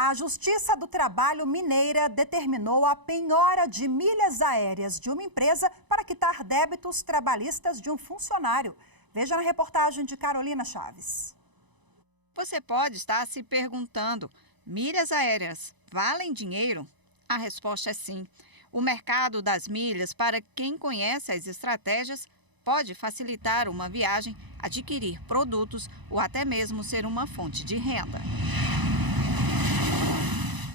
A Justiça do Trabalho Mineira determinou a penhora de milhas aéreas de uma empresa para quitar débitos trabalhistas de um funcionário. Veja na reportagem de Carolina Chaves. Você pode estar se perguntando, milhas aéreas valem dinheiro? A resposta é sim. O mercado das milhas, para quem conhece as estratégias, pode facilitar uma viagem, adquirir produtos ou até mesmo ser uma fonte de renda.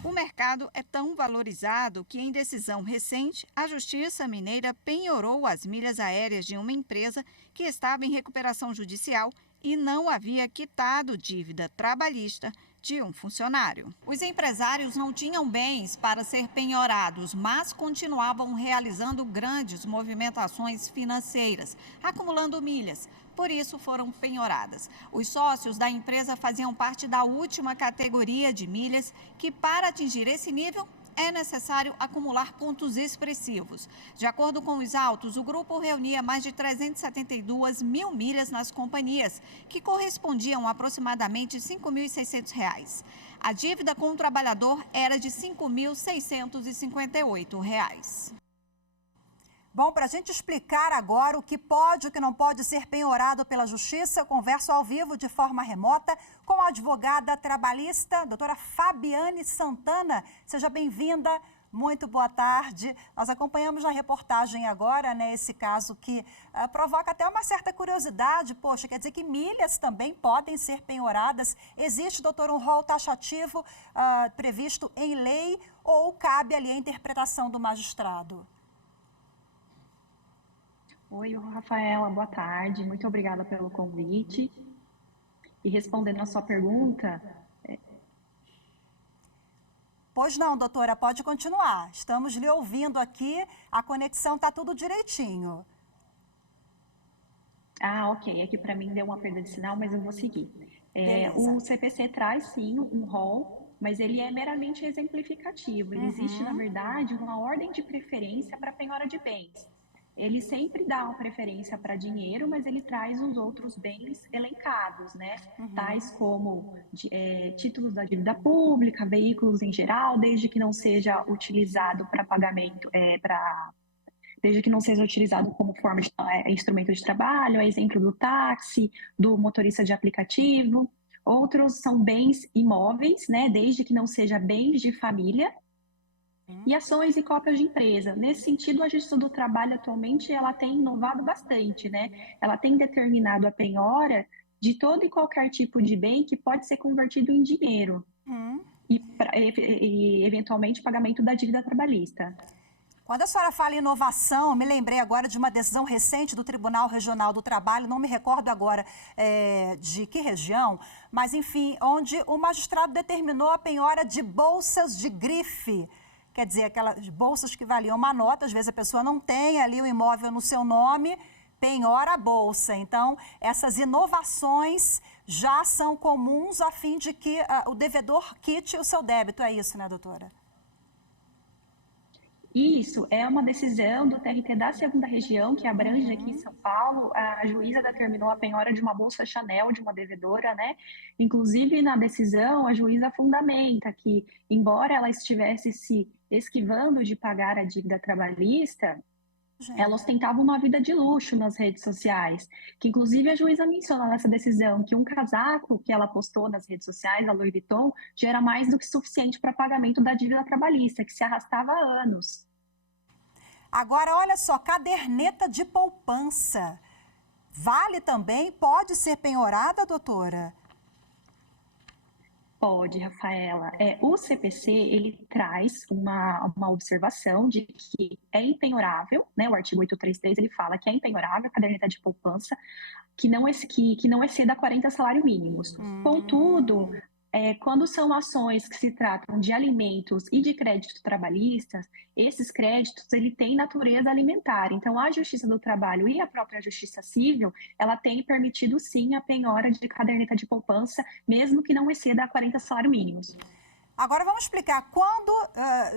O mercado é tão valorizado que, em decisão recente, a Justiça Mineira penhorou as milhas aéreas de uma empresa que estava em recuperação judicial e não havia quitado dívida trabalhista de um funcionário. Os empresários não tinham bens para ser penhorados, mas continuavam realizando grandes movimentações financeiras, acumulando milhas. Por isso foram penhoradas. Os sócios da empresa faziam parte da última categoria de milhas que, para atingir esse nível, é necessário acumular pontos expressivos. De acordo com os autos, o grupo reunia mais de 372 mil milhas nas companhias, que correspondiam a aproximadamente R$ 5.600. A dívida com o trabalhador era de R$ 5.658. Bom, para a gente explicar agora o que pode e o que não pode ser penhorado pela Justiça, eu converso ao vivo de forma remota com a advogada trabalhista, doutora Fabiane Santana. Seja bem-vinda, muito boa tarde. Nós acompanhamos na reportagem agora, né, esse caso que provoca até uma certa curiosidade. Poxa, quer dizer que milhas também podem ser penhoradas? Existe, doutor, um rol taxativo previsto em lei ou cabe ali a interpretação do magistrado? Oi, Rafaela, boa tarde. Muito obrigada pelo convite. E respondendo a sua pergunta... Pois não, doutora, pode continuar. Estamos lhe ouvindo aqui, a conexão está tudo direitinho. Ah, ok. É que para mim deu uma perda de sinal, mas eu vou seguir. O CPC traz, sim, um rol, mas ele é meramente exemplificativo. Ele existe, na verdade, uma ordem de preferência para penhora de bens. Ele sempre dá uma preferência para dinheiro, mas ele traz os outros bens elencados, né? Tais como títulos da dívida pública, veículos em geral, desde que não seja utilizado para pagamento, desde que não seja utilizado como forma de instrumento de trabalho, a exemplo do táxi, do motorista de aplicativo. Outros são bens imóveis, né? Desde que não seja bens de família. E ações e cópias de empresa. Nesse sentido, a Justiça do Trabalho atualmente ela tem inovado bastante, né? Ela tem determinado a penhora de todo e qualquer tipo de bem que pode ser convertido em dinheiro e eventualmente pagamento da dívida trabalhista. Quando a senhora fala em inovação, eu me lembrei agora de uma decisão recente do Tribunal Regional do Trabalho, não me recordo agora de que região, mas enfim, onde o magistrado determinou a penhora de bolsas de grife. Quer dizer, aquelas bolsas que valiam uma nota, às vezes a pessoa não tem ali o imóvel no seu nome, penhora a bolsa. Então, essas inovações já são comuns a fim de que o devedor quite o seu débito. É isso, né, doutora? Isso, é uma decisão do TRT da 2ª Região, que abrange aqui em São Paulo. A juíza determinou a penhora de uma bolsa Chanel de uma devedora, né? Inclusive, na decisão, a juíza fundamenta que, embora ela estivesse se esquivando de pagar a dívida trabalhista, ela ostentava uma vida de luxo nas redes sociais, que inclusive a juíza menciona nessa decisão que um casaco que ela postou nas redes sociais, a Louis Vuitton, já era mais do que suficiente para pagamento da dívida trabalhista, que se arrastava há anos. Agora, olha só, caderneta de poupança. Vale também? Pode ser penhorada, doutora? Pode, Rafaela. O CPC, ele traz uma observação de que é impenhorável, né? O artigo 833, ele fala que é impenhorável a caderneta de poupança que não exceda 40 salários mínimos. Contudo, quando são ações que se tratam de alimentos e de créditos trabalhistas, esses créditos ele tem natureza alimentar. Então, a Justiça do Trabalho e a própria Justiça Civil, ela tem permitido sim a penhora de caderneta de poupança, mesmo que não exceda 40 salários mínimos. Agora vamos explicar quando,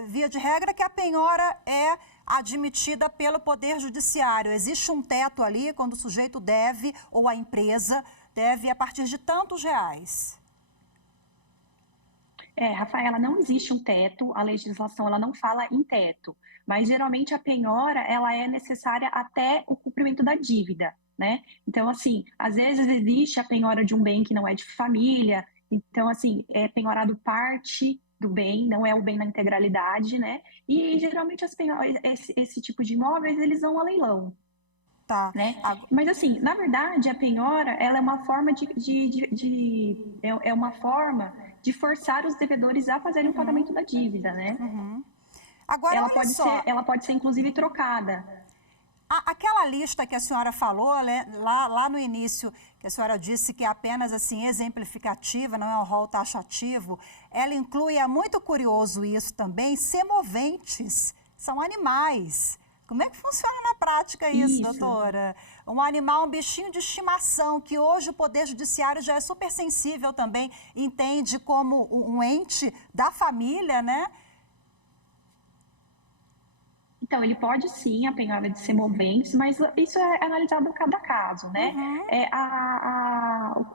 via de regra, que a penhora é admitida pelo Poder Judiciário. Existe um teto ali quando o sujeito deve, ou a empresa, deve a partir de tantos reais. Rafaela, não existe um teto, a legislação ela não fala em teto, mas geralmente a penhora ela é necessária até o cumprimento da dívida, né? Então, assim, às vezes existe a penhora de um bem que não é de família, então, assim, é penhorado parte do bem, não é o bem na integralidade, né? E geralmente esse tipo de imóveis, eles vão a leilão, Tá. né? Mas assim, na verdade, a penhora, ela é uma forma é uma forma de forçar os devedores a fazerem o pagamento da dívida, né? Agora, olha só, Ela pode ser inclusive trocada. aquela lista que a senhora falou, né, lá no início, que a senhora disse que é apenas assim exemplificativa, não é um rol taxativo, ela inclui, é muito curioso isso também, semoventes, são animais. Como é que funciona na prática isso, doutora? Um animal, um bichinho de estimação, que hoje o Poder Judiciário já é super sensível também, entende como um ente da família, né? Então, ele pode sim, a penhora de semoventes, mas isso é analisado cada caso, né?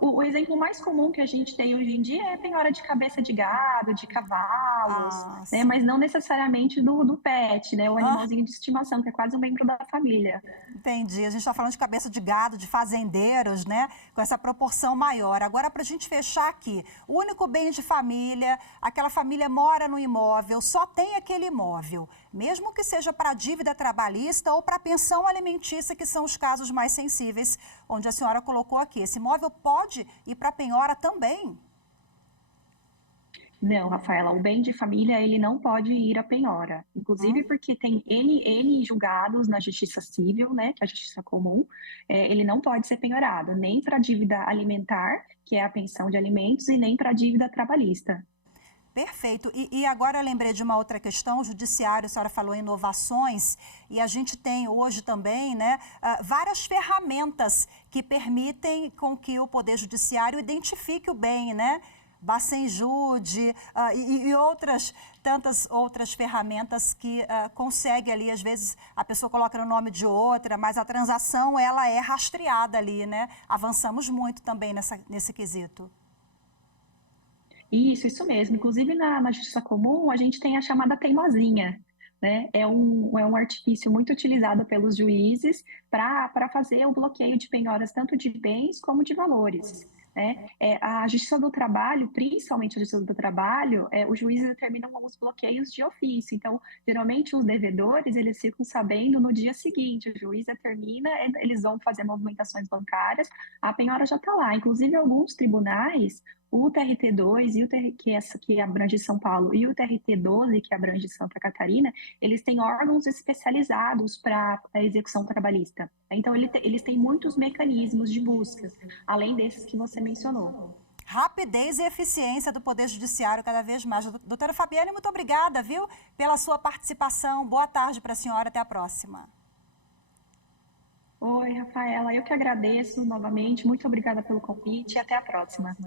O exemplo mais comum que a gente tem hoje em dia é a penhora de cabeça de gado, de cavalos, né? Mas não necessariamente do pet, né? O animalzinho de estimação, que é quase um membro da família. Entendi. A gente está falando de cabeça de gado, de fazendeiros, né? Com essa proporção maior. Agora, para a gente fechar aqui, o único bem de família, aquela família mora no imóvel, só tem aquele imóvel, mesmo que seja para dívida trabalhista ou para pensão alimentícia, que são os casos mais sensíveis, onde a senhora colocou aqui. Esse imóvel pode ir para penhora também? Não, Rafaela, o bem de família, ele não pode ir à penhora. Inclusive porque tem N julgados na justiça civil, né, que é a justiça comum, ele não pode ser penhorado, nem para dívida alimentar, que é a pensão de alimentos, e nem para dívida trabalhista. Perfeito. E agora eu lembrei de uma outra questão, o judiciário, a senhora falou em inovações, e a gente tem hoje também, né, várias ferramentas que permitem com que o Poder Judiciário identifique o bem, né? Bacenjude e tantas outras ferramentas que consegue ali, às vezes a pessoa coloca no nome de outra, mas a transação ela é rastreada ali, né? Avançamos muito também nesse quesito. Isso mesmo. Inclusive, na justiça comum, a gente tem a chamada teimosinha, né? É um artifício muito utilizado pelos juízes para fazer o bloqueio de penhoras, tanto de bens como de valores, né? A justiça do trabalho, principalmente a justiça do trabalho, os juízes determinam os bloqueios de ofício. Então, geralmente, os devedores, eles ficam sabendo no dia seguinte, o juiz determina, eles vão fazer movimentações bancárias, a penhora já está lá. Inclusive, alguns tribunais, o TRT2, que abrange São Paulo, e o TRT12, que abrange Santa Catarina, eles têm órgãos especializados para a execução trabalhista. Então, eles têm muitos mecanismos de busca, além desses que você mencionou. Rapidez e eficiência do Poder Judiciário cada vez mais. Doutora Fabiane, muito obrigada, viu, pela sua participação. Boa tarde para a senhora, até a próxima. Oi, Rafaela, eu que agradeço novamente. Muito obrigada pelo convite e até a próxima.